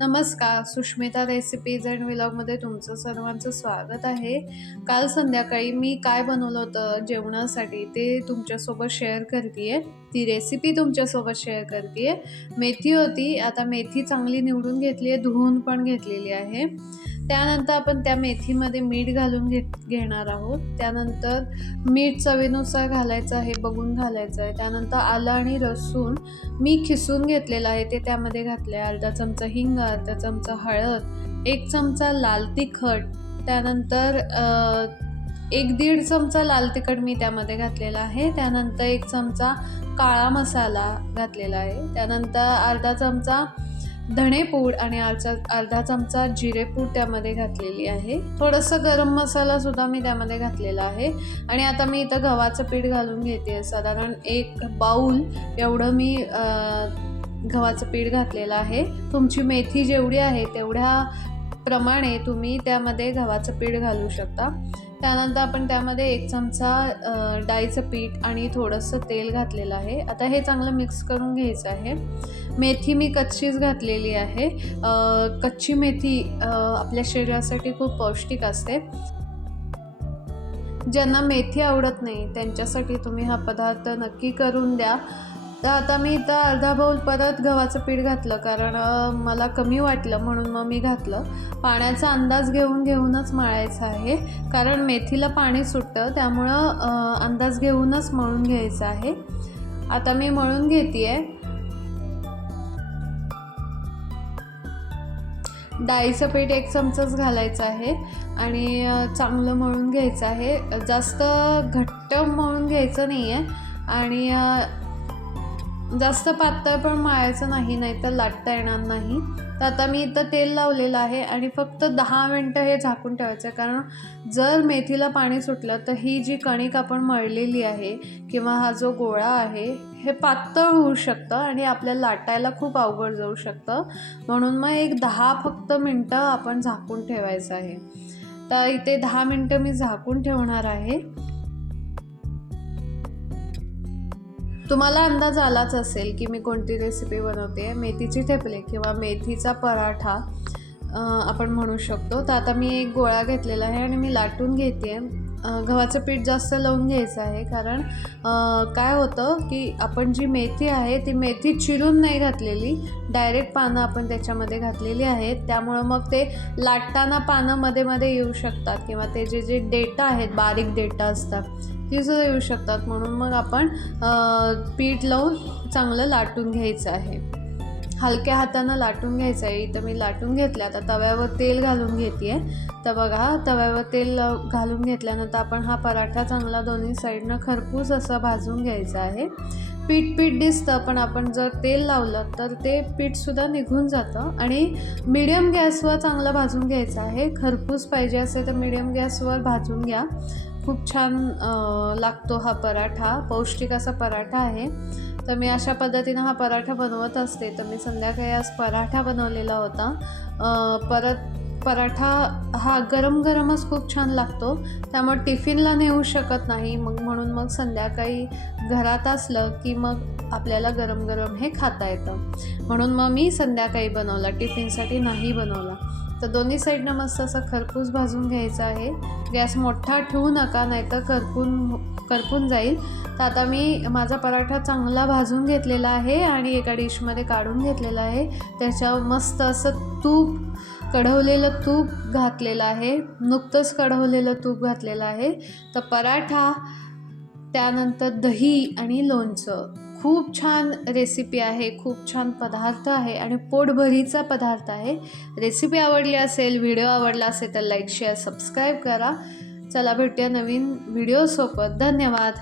नमस्कार Sushmita recipes and व्लॉगमध्ये तुमचं सर्वांचं स्वागत आहे. काल संध्याकाळी मी काय बनवलं होतं जेवणासाठी ते तुमच्यासोबत शेअर करते ती रेसिपी तुमच्यासोबत शेअर करते मेथी होती आता मेथी चांगली निवडून घेतली आहे धुवून पण घेतलेली आहे. त्यानंतर आपण त्या मेथीमध्ये मीठ घालून घेत घेणार आहोत. त्यानंतर मीठ चवीनुसार घालायचं आहे बघून घालायचं आहे. त्यानंतर आलं आणि लसूण मी खिसून घेतलेलं आहे ते त्यामध्ये घातलं आहे अर्धा चमचा हिंग अर्धा चमचा हळद एक चमचा लाल तिखट त्यानंतर एक दीड चमचा लाल तिखट मी त्यामध्ये घातलेला आहे. त्यानंतर एक चमचा काळा मसाला घातलेला आहे. त्यानंतर अर्धा चमचा धणेपूड आणि अर्धा अर्धा चमचा जिरेपूड त्यामध्ये घातलेली आहे. थोडंसं गरम मसालासुद्धा मी त्यामध्ये घातलेला आहे. आणि आता मी इथं गव्हाचं पीठ घालून घेते. साधारण एक बाऊल एवढं मी गव्हाचं पीठ घातलेलं आहे. तुमची मेथी जेवढी आहे तेवढ्या प्रमाणे तुम्ही त्यामध्ये गव्हाचं पीठ घालू शकता. त्यानंतर आपण त्यामध्ये एक चमचा डाळीचं पीठ आणि थोडंसं तेल घातलेलं आहे. आता हे चांगलं मिक्स करून घ्यायचं आहे. मेथी मी कच्चीच घातलेली आहे. कच्ची मेथी आपल्या शरीरासाठी खूप पौष्टिक असते. ज्यांना मेथी आवडत नाही त्यांच्यासाठी तुम्ही हा पदार्थ नक्की करून द्या. तर आता मी इथं अर्धा बाऊल परत गव्हाचं पीठ घातलं कारण मला कमी वाटलं म्हणून मग मी घातलं. पाण्याचा अंदाज घेऊन घेऊनच मळायचं आहे कारण मेथीला पाणी सुटतं त्यामुळं अंदाज घेऊनच मळून घ्यायचं आहे. आता मी मळून घेते आहे डाळीचं पीठ एक चमचाच घालायचं आहे आणि चांगलं मळून घ्यायचं आहे. जास्त घट्ट मळून घ्यायचं नाही आहे आणि जास्त पातळ पण मळायचं नाही नाही तर लाटता येणार नाही. तर आता मी इथं तेल लावलेलं आहे आणि फक्त दहा मिनटं हे झाकून ठेवायचं. आहे कारण जर मेथीला पाणी सुटलं तर ही जी कणिक आपण मळलेली आहे किंवा हा जो गोळा आहे हे पातळ होऊ शकतं आणि आपल्याला लाटायला खूप अवघड जाऊ शकतं. म्हणून मग एक दहा फक्त मिनटं आपण झाकून ठेवायचं आहे. तर इथे दहा मिनटं मी झाकून ठेवणार आहे. तुम्हाला अंदाज आलाच असेल की मी कोणती रेसिपी बनवते. मेथीची ठेपले किंवा मेथीचा पराठा आपण म्हणू शकतो. तर आता मी एक गोळा घेतलेला आहे आणि मी लाटून घेते गव्हाचं पीठ जास्त लावून घ्यायचं आहे. कारण काय होतं की आपण जी मेथी आहे ती मेथी चिरून नाही घातलेली. डायरेक्ट पानं आपण त्याच्यामध्ये घातलेली आहेत. त्यामुळं मग ते लाटताना पानं मध्ये मध्ये येऊ शकतात. किंवा ते जे जे डेटा आहेत बारीक डेटा असतात. ती सुद्धा येऊ शकतात. म्हणून मग आपण पीठ लावून चांगलं लाटून घ्यायचं आहे. हलक्या हातानं लाटून घ्यायचं आहे. इथं मी लाटून घेतलं. आता तव्यावर तेल घालून घेते आहे तर बघा तव्यावर तेल घालून घेतल्यानंतर आपण हा पराठा चांगला दोन्ही साईडनं खरपूस असा भाजून घ्यायचा आहे. पीठ पीठ दिसतं पण आपण जर तेल लावलं तर ते पीठसुद्धा निघून जातं. आणि मिडियम गॅसवर चांगलं भाजून घ्यायचं आहे. खरपूस पाहिजे असेल तर मिडियम गॅसवर भाजून घ्या. खूप छान लागतो हा पराठा. पौष्टिक असा पराठा आहे. तर मी अशा पद्धतीनं हा पराठा बनवत असते. तर मी संध्याकाळी आज पराठा बनवलेला होता. परत पराठा हा गरम गरमच खूप छान लागतो. त्यामुळे टिफिनला नेऊ शकत नाही. मग म्हणून मग संध्याकाळी घरात असलं की मग आपल्याला गरम गरम हे खाता येतं. म्हणून मग मी संध्याकाळी बनवला. टिफिनसाठी नाही बनवला. तर दोन्ही साईडनं मस्त असं खरपूस भाजून घ्यायचं आहे. गॅस मोठा ठेवू नका नाहीतर करपून करपून जाईल. तर आता मी माझा पराठा चांगला भाजून घेतलेला आहे आणि एका डिशमध्ये काढून घेतलेला आहे. त्याच्यावर मस्त असं तूप कढवलेलं तूप घातलेलं आहे. नुकतंच कढवलेलं तूप घातलेलं आहे. तर पराठा त्यानंतर दही आणि लोणचं. खूप छान रेसिपी आहे खूप छान पदार्थ आहे आणि पोटभरीचा पदार्थ आहे. रेसिपी आवडली असेल व्हिडिओ आवडला असेल तर लाईक शेअर सबस्क्राईब करा. चला भेटूया नवीन व्हिडिओसोबत धन्यवाद.